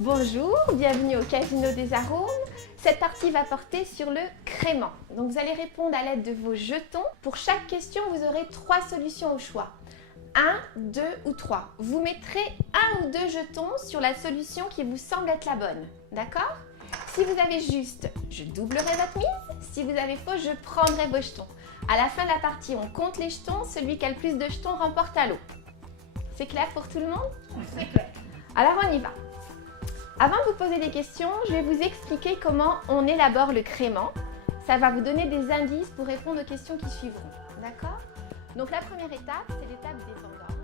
Bonjour, bienvenue au Casino des Arômes. Cette partie va porter sur le crément. Donc vous allez répondre à l'aide de vos jetons. Pour chaque question, vous aurez 3 solutions au choix. 1, 2 ou 3. Vous mettrez 1 ou 2 jetons sur la solution qui vous semble être la bonne. D'accord? Si vous avez juste, je doublerai votre mise. Si vous avez faux, je prendrai vos jetons. À la fin de la partie, on compte les jetons. Celui qui a le plus de jetons remporte à l'eau. C'est clair pour tout le monde? C'est clair. Alors on y va. Avant de vous poser des questions, je vais vous expliquer comment on élabore le crément. Ça va vous donner des indices pour répondre aux questions qui suivront. D'accord? Donc la première étape, c'est l'étape des vendanges.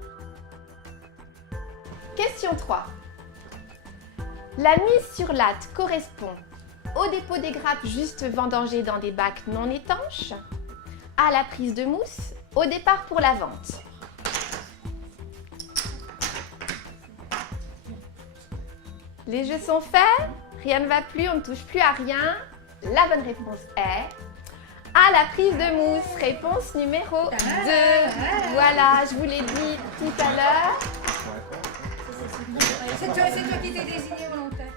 Question 3. La mise sur latte correspond au dépôt des grappes juste vendangées dans des bacs non étanches, à la prise de mousse, au départ pour la vente. Les jeux sont faits, rien ne va plus, on ne touche plus à rien. La bonne réponse est à la prise de mousse. Réponse numéro 2. Voilà, je vous l'ai dit tout à l'heure. C'est toi qui t'es désigné volontaire.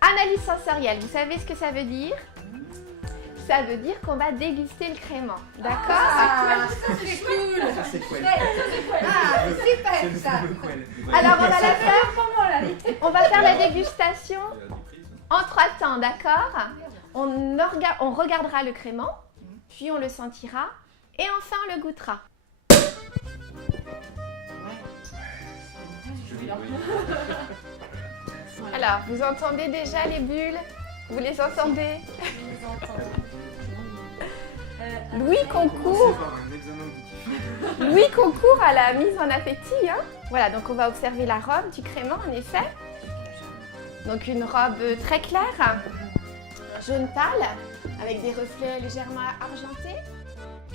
Analyse sensorielle, vous savez ce que ça veut dire? Ça veut dire qu'on va déguster le crément. D'accord? Ah, ça c'est cool. Ça c'est quoi? Ah, super ça. Alors on va la C'est faire. pour moi là. On va faire la dégustation en 3 temps, d'accord? On regardera le crément, puis on le sentira et enfin on le goûtera. Alors, vous entendez déjà les bulles? Vous les entendez? Louis concourt à la mise en appétit. Hein. Voilà, donc on va observer la robe du crément en effet. Donc une robe très claire, jaune pâle, avec des reflets légèrement argentés.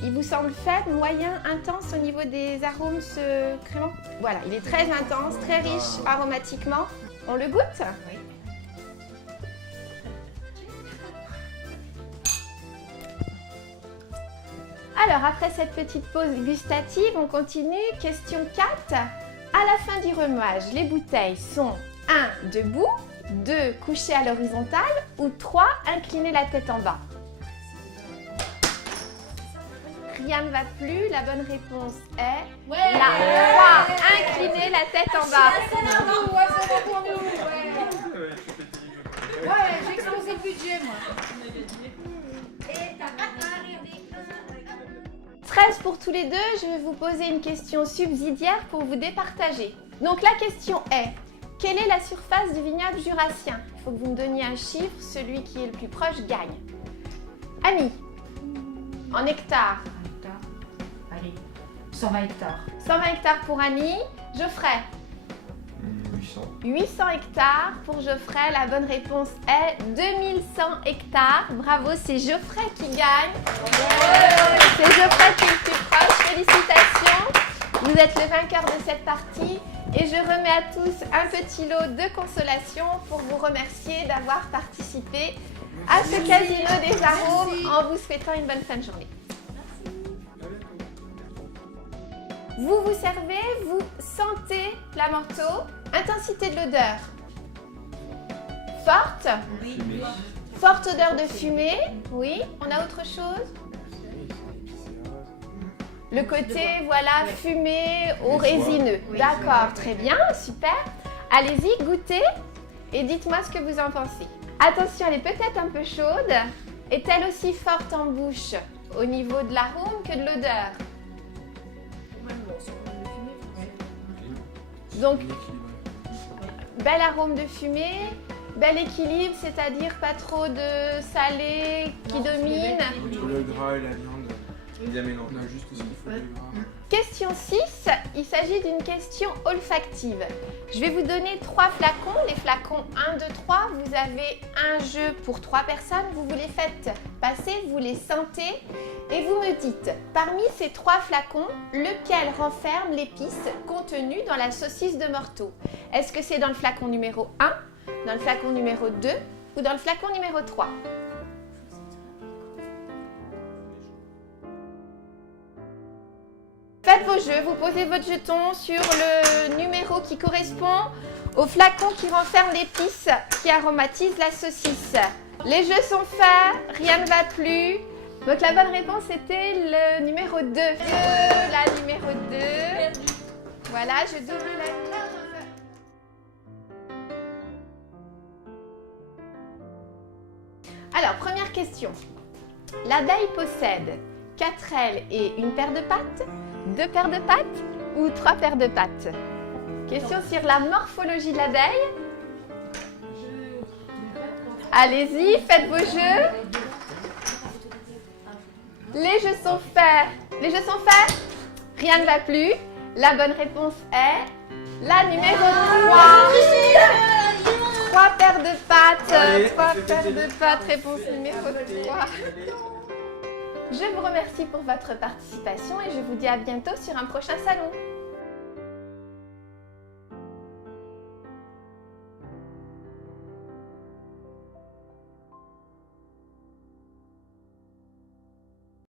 Il vous semble faible, moyen, intense au niveau des arômes ce crément? Voilà, il est très intense, très riche aromatiquement. On le goûte? Oui. Alors, après cette petite pause gustative, on continue. Question 4. À la fin du remuage, les bouteilles sont 1. Debout, 2. Couchées à l'horizontale ou 3. Incliner la tête en bas. Rien ne va plus. La bonne réponse est la 3. Incliner la tête en bas. C'est pour nous. Ouais, j'ai explosé le budget moi. Et t'as pas de rire des 13 pour tous les deux. Je vais vous poser une question subsidiaire pour vous départager. Donc la question est, quelle est la surface du vignoble jurassien? Il faut que vous me donniez un chiffre, celui qui est le plus proche gagne. Annie, en hectares. Allez, 120 hectares. 120 hectares pour Annie. Geoffrey, 800. 800 hectares pour Geoffrey. La bonne réponse est 2100 hectares. Bravo, c'est Geoffrey qui gagne. C'est Geoffrey qui est le plus proche. Félicitations. Vous êtes le vainqueur de cette partie. Et je remets à tous un petit lot de consolation pour vous remercier d'avoir participé à ce Casino des Arômes en vous souhaitant une bonne fin de journée. Vous vous servez, vous sentez la manteau. Intensité de l'odeur. Forte. Oui. Forte odeur de fumée. Oui. On a autre chose? Le côté, voilà, fumé au résineux. D'accord, très bien, super. Allez-y, goûtez et dites-moi ce que vous en pensez. Attention, elle est peut-être un peu chaude. Est-elle aussi forte en bouche au niveau de l'arôme que de l'odeur? Donc, bel arôme de fumée, bel équilibre, c'est-à-dire pas trop de salé qui domine. Entre le gras et la viande, Il y a mélange. on a juste ce qu'il faut de gras. Question 6, il s'agit d'une question olfactive. Je vais vous donner 3 flacons, les flacons 1, 2, 3. Vous avez un jeu pour 3 personnes, vous les faites passer, vous les sentez et vous me dites, parmi ces 3 flacons, lequel renferme l'épice contenue dans la saucisse de Morteau? Est-ce que c'est dans le flacon numéro 1, dans le flacon numéro 2 ou dans le flacon numéro 3? Faites vos jeux, vous posez votre jeton sur le numéro qui correspond au flacon qui renferme l'épice qui aromatise la saucisse. Les jeux sont faits, rien ne va plus. Donc la bonne réponse était le numéro 2. La numéro 2. Voilà, je double la carte. Alors, première question. L'abeille possède 4 ailes et une paire de pattes, 2 paires de pattes ou 3 paires de pattes? Question sur la morphologie de l'abeille. Allez-y, faites vos jeux. Les jeux sont faits. Les jeux sont faits. Rien ne va plus. La bonne réponse est la numéro 3. 3 paires de pattes. Allez, 3 c'est paires fini. de pattes. Réponse numéro 3. Je vous remercie pour votre participation et je vous dis à bientôt sur un prochain salon.